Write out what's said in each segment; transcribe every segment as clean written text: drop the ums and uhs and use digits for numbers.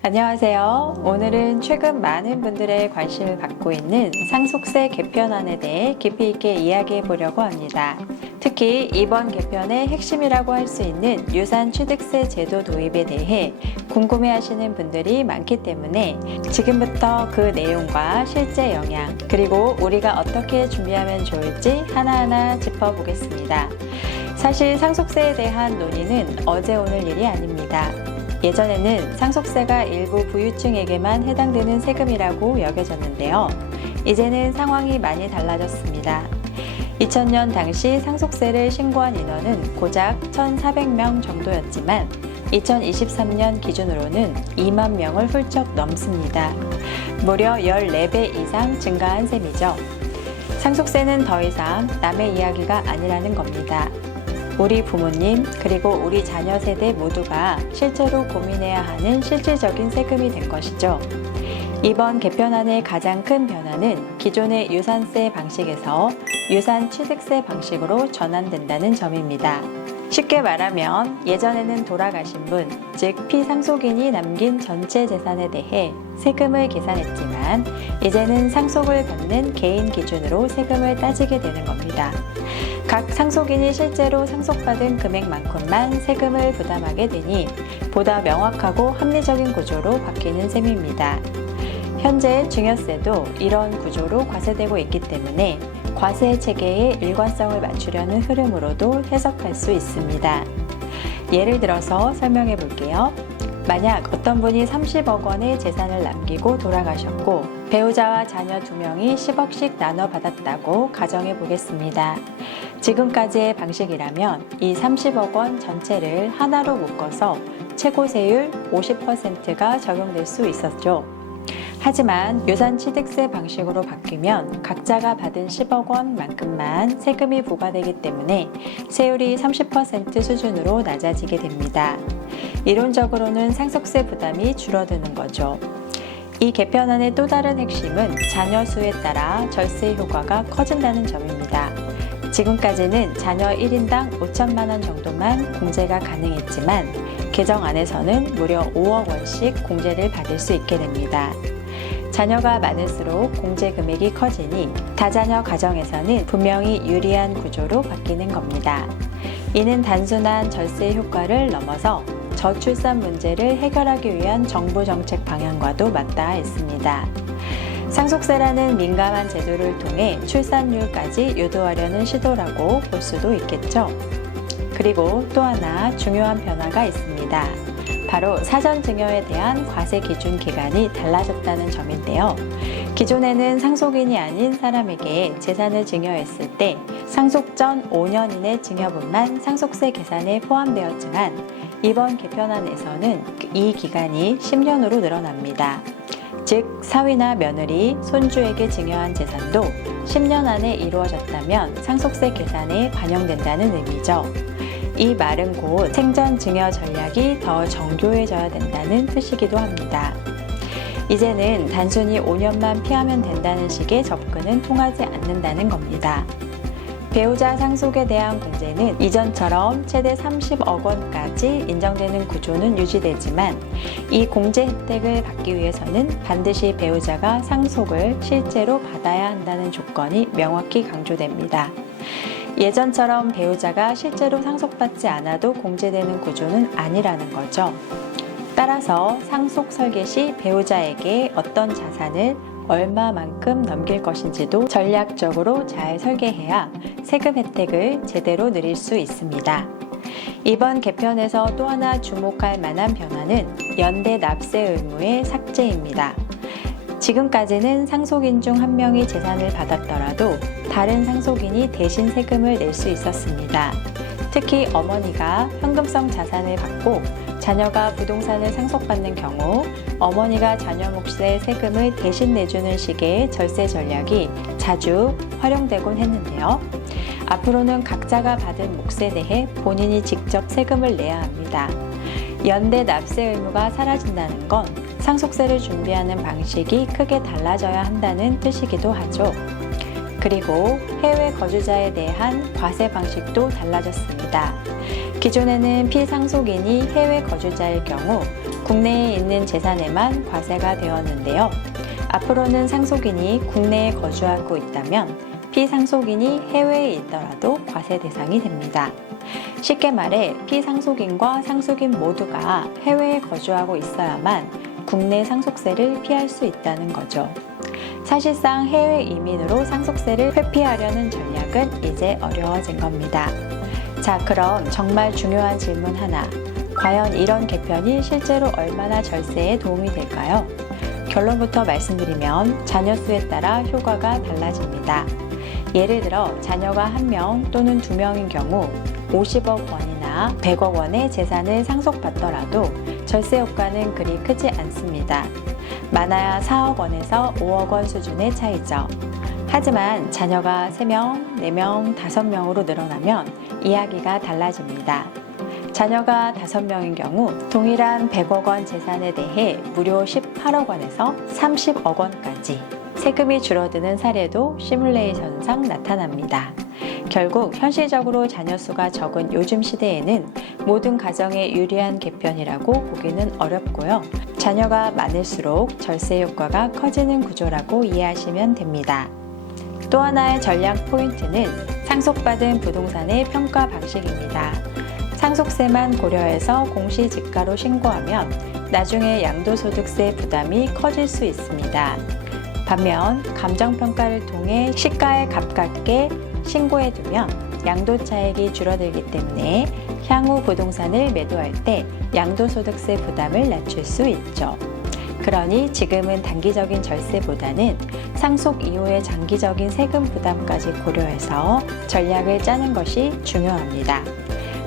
안녕하세요. 오늘은 최근 많은 분들의 관심을 받고 있는 상속세 개편안에 대해 깊이 있게 이야기해 보려고 합니다. 특히 이번 개편의 핵심이라고 할 수 있는 유산취득세 제도 도입에 대해 궁금해 하시는 분들이 많기 때문에 지금부터 그 내용과 실제 영향, 그리고 우리가 어떻게 준비하면 좋을지 하나하나 짚어보겠습니다. 사실 상속세에 대한 논의는 어제 오늘 일이 아닙니다. 예전에는 상속세가 일부 부유층에게만 해당되는 세금이라고 여겨졌는데요. 이제는 상황이 많이 달라졌습니다. 2000년 당시 상속세를 신고한 인원은 고작 1,400명 정도였지만 2023년 기준으로는 2만 명을 훌쩍 넘습니다. 무려 14배 이상 증가한 셈이죠. 상속세는 더 이상 남의 이야기가 아니라는 겁니다. 우리 부모님 그리고 우리 자녀 세대 모두가 실제로 고민해야 하는 실질적인 세금이 된 것이죠. 이번 개편안의 가장 큰 변화는 기존의 유산세 방식에서 유산취득세 방식으로 전환된다는 점입니다. 쉽게 말하면 예전에는 돌아가신 분, 즉 피상속인이 남긴 전체 재산에 대해 세금을 계산했지만 이제는 상속을 받는 개인 기준으로 세금을 따지게 되는 겁니다. 각 상속인이 실제로 상속받은 금액만큼만 세금을 부담하게 되니 보다 명확하고 합리적인 구조로 바뀌는 셈입니다. 현재 증여세도 이런 구조로 과세되고 있기 때문에 과세 체계의 일관성을 맞추려는 흐름으로도 해석할 수 있습니다. 예를 들어서 설명해 볼게요. 만약 어떤 분이 30억 원의 재산을 남기고 돌아가셨고 배우자와 자녀 2명이 10억씩 나눠 받았다고 가정해 보겠습니다. 지금까지의 방식이라면 이 30억 원 전체를 하나로 묶어서 최고세율 50%가 적용될 수 있었죠. 하지만 유산취득세 방식으로 바뀌면 각자가 받은 10억 원만큼만 세금이 부과되기 때문에 세율이 30% 수준으로 낮아지게 됩니다. 이론적으로는 상속세 부담이 줄어드는 거죠. 이 개편안의 또 다른 핵심은 자녀 수에 따라 절세 효과가 커진다는 점입니다. 지금까지는 자녀 1인당 5천만 원 정도만 공제가 가능했지만 개정안에서는 무려 5억 원씩 공제를 받을 수 있게 됩니다. 자녀가 많을수록 공제 금액이 커지니 다자녀 가정에서는 분명히 유리한 구조로 바뀌는 겁니다. 이는 단순한 절세 효과를 넘어서 저출산 문제를 해결하기 위한 정부 정책 방향과도 맞닿아 있습니다. 상속세라는 민감한 제도를 통해 출산율까지 유도하려는 시도라고 볼 수도 있겠죠. 그리고 또 하나 중요한 변화가 있습니다. 바로 사전 증여에 대한 과세 기준 기간이 달라졌다는 점인데요. 기존에는 상속인이 아닌 사람에게 재산을 증여했을 때 상속 전 5년 이내 증여분만 상속세 계산에 포함되었지만 이번 개편안에서는 이 기간이 10년으로 늘어납니다. 즉 사위나 며느리, 손주에게 증여한 재산도 10년 안에 이루어졌다면 상속세 계산에 반영된다는 의미죠. 이 말은 곧 생전 증여 전략이 더 정교해져야 된다는 뜻이기도 합니다. 이제는 단순히 5년만 피하면 된다는 식의 접근은 통하지 않는다는 겁니다. 배우자 상속에 대한 공제는 이전처럼 최대 30억 원까지 인정되는 구조는 유지되지만 이 공제 혜택을 받기 위해서는 반드시 배우자가 상속을 실제로 받아야 한다는 조건이 명확히 강조됩니다. 예전처럼 배우자가 실제로 상속받지 않아도 공제되는 구조는 아니라는 거죠. 따라서 상속 설계 시 배우자에게 어떤 자산을 얼마만큼 넘길 것인지도 전략적으로 잘 설계해야 세금 혜택을 제대로 누릴 수 있습니다. 이번 개편에서 또 하나 주목할 만한 변화는 연대 납세 의무의 삭제입니다. 지금까지는 상속인 중 한 명이 재산을 받았더라도 다른 상속인이 대신 세금을 낼 수 있었습니다. 특히 어머니가 현금성 자산을 받고 자녀가 부동산을 상속받는 경우 어머니가 자녀 몫의 세금을 대신 내주는 식의 절세 전략이 자주 활용되곤 했는데요. 앞으로는 각자가 받은 몫에 대해 본인이 직접 세금을 내야 합니다. 연대 납세 의무가 사라진다는 건 상속세를 준비하는 방식이 크게 달라져야 한다는 뜻이기도 하죠. 그리고 해외 거주자에 대한 과세 방식도 달라졌습니다. 기존에는 피상속인이 해외 거주자일 경우 국내에 있는 재산에만 과세가 되었는데요. 앞으로는 상속인이 국내에 거주하고 있다면 피상속인이 해외에 있더라도 과세 대상이 됩니다. 쉽게 말해 피상속인과 상속인 모두가 해외에 거주하고 있어야만 국내 상속세를 피할 수 있다는 거죠. 사실상 해외 이민으로 상속세를 회피하려는 전략은 이제 어려워진 겁니다. 자, 그럼 정말 중요한 질문 하나. 과연 이런 개편이 실제로 얼마나 절세에 도움이 될까요? 결론부터 말씀드리면 자녀 수에 따라 효과가 달라집니다. 예를 들어 자녀가 1명 또는 2명인 경우 50억 원이나 100억 원의 재산을 상속받더라도 절세 효과는 그리 크지 않습니다. 많아야 4억 원에서 5억 원 수준의 차이죠. 하지만 자녀가 3명, 4명, 5명으로 늘어나면 이야기가 달라집니다. 자녀가 5명인 경우 동일한 100억 원 재산에 대해 무려 18억 원에서 30억 원까지 세금이 줄어드는 사례도 시뮬레이션상 나타납니다. 결국 현실적으로 자녀 수가 적은 요즘 시대에는 모든 가정에 유리한 개편이라고 보기는 어렵고요. 자녀가 많을수록 절세 효과가 커지는 구조라고 이해하시면 됩니다. 또 하나의 전략 포인트는 상속받은 부동산의 평가 방식입니다. 상속세만 고려해서 공시지가로 신고하면 나중에 양도소득세 부담이 커질 수 있습니다. 반면 감정평가를 통해 시가에 가깝게 신고해두면 양도차익이 줄어들기 때문에 향후 부동산을 매도할 때 양도소득세 부담을 낮출 수 있죠. 그러니 지금은 단기적인 절세보다는 상속 이후의 장기적인 세금 부담까지 고려해서 전략을 짜는 것이 중요합니다.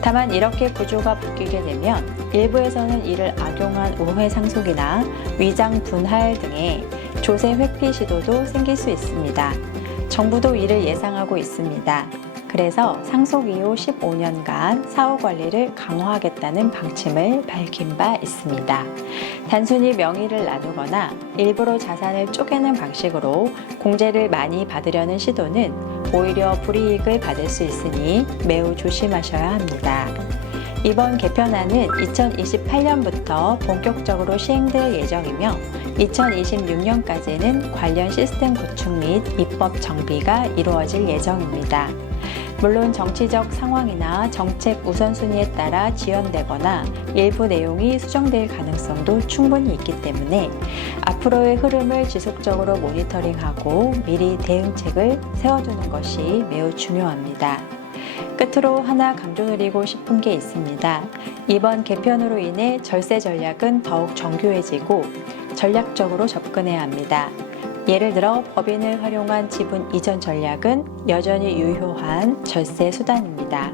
다만 이렇게 구조가 바뀌게 되면 일부에서는 이를 악용한 우회 상속이나 위장 분할 등의 조세 회피 시도도 생길 수 있습니다. 정부도 이를 예상하고 있습니다. 그래서 상속 이후 15년간 사후 관리를 강화하겠다는 방침을 밝힌 바 있습니다. 단순히 명의를 나누거나 일부러 자산을 쪼개는 방식으로 공제를 많이 받으려는 시도는 오히려 불이익을 받을 수 있으니 매우 조심하셔야 합니다. 이번 개편안은 2028년부터 본격적으로 시행될 예정이며 2026년까지는 관련 시스템 구축 및 입법 정비가 이루어질 예정입니다. 물론 정치적 상황이나 정책 우선순위에 따라 지연되거나 일부 내용이 수정될 가능성도 충분히 있기 때문에 앞으로의 흐름을 지속적으로 모니터링하고 미리 대응책을 세워두는 것이 매우 중요합니다. 끝으로 하나 강조드리고 싶은 게 있습니다. 이번 개편으로 인해 절세 전략은 더욱 정교해지고 전략적으로 접근해야 합니다. 예를 들어 법인을 활용한 지분 이전 전략은 여전히 유효한 절세 수단입니다.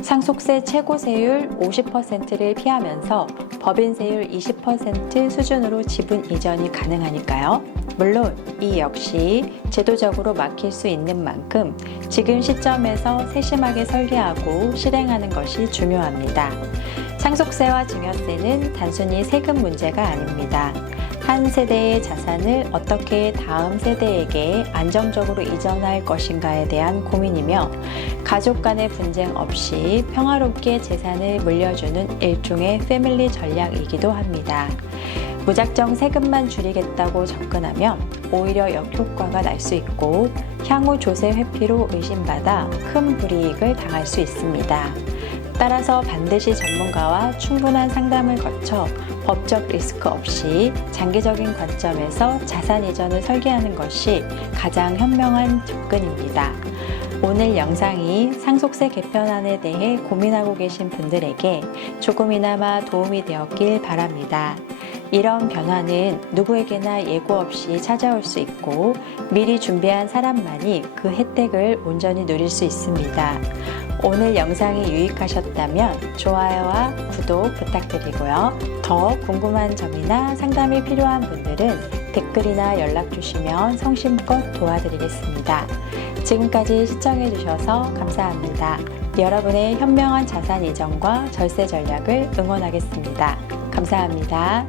상속세 최고세율 50%를 피하면서 법인세율 20% 수준으로 지분 이전이 가능하니까요. 물론 이 역시 제도적으로 막힐 수 있는 만큼 지금 시점에서 세심하게 설계하고 실행하는 것이 중요합니다. 상속세와 증여세는 단순히 세금 문제가 아닙니다. 한 세대의 자산을 어떻게 다음 세대에게 안정적으로 이전할 것인가에 대한 고민이며 가족 간의 분쟁 없이 평화롭게 재산을 물려주는 일종의 패밀리 전략이기도 합니다. 무작정 세금만 줄이겠다고 접근하면 오히려 역효과가 날 수 있고 향후 조세 회피로 의심받아 큰 불이익을 당할 수 있습니다. 따라서 반드시 전문가와 충분한 상담을 거쳐 법적 리스크 없이 장기적인 관점에서 자산 이전을 설계하는 것이 가장 현명한 접근입니다. 오늘 영상이 상속세 개편안에 대해 고민하고 계신 분들에게 조금이나마 도움이 되었길 바랍니다. 이런 변화는 누구에게나 예고 없이 찾아올 수 있고 미리 준비한 사람만이 그 혜택을 온전히 누릴 수 있습니다. 오늘 영상이 유익하셨다면 좋아요와 구독 부탁드리고요. 더 궁금한 점이나 상담이 필요한 분들은 댓글이나 연락 주시면 성심껏 도와드리겠습니다. 지금까지 시청해주셔서 감사합니다. 여러분의 현명한 자산 이전과 절세 전략을 응원하겠습니다. 감사합니다.